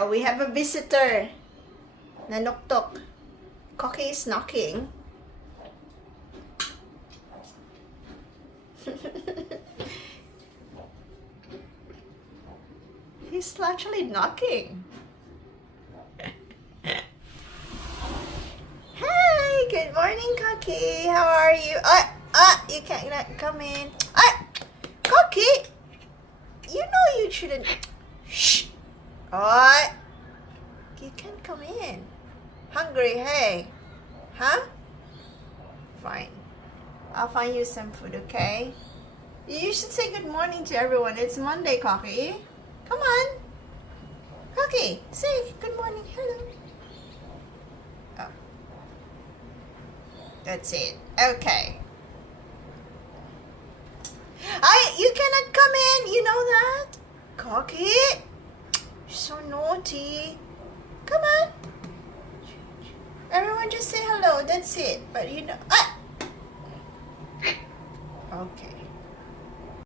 Oh, we have a visitor. Nanuktok. Cocky is knocking. He's actually knocking. Hey, good morning, Cocky. How are you? You can't come in. Cocky, you know you shouldn't. Shh. You can't come in. Hungry, hey? Huh? Fine. I'll find you some food, okay? You should say good morning to everyone. It's Monday, Cocky. Come on. Cocky, say good morning. Hello. Oh. That's it. Okay. You cannot come in. You know that? Cocky. You're so naughty. Come on. Everyone just say hello. That's it. But you know. Okay.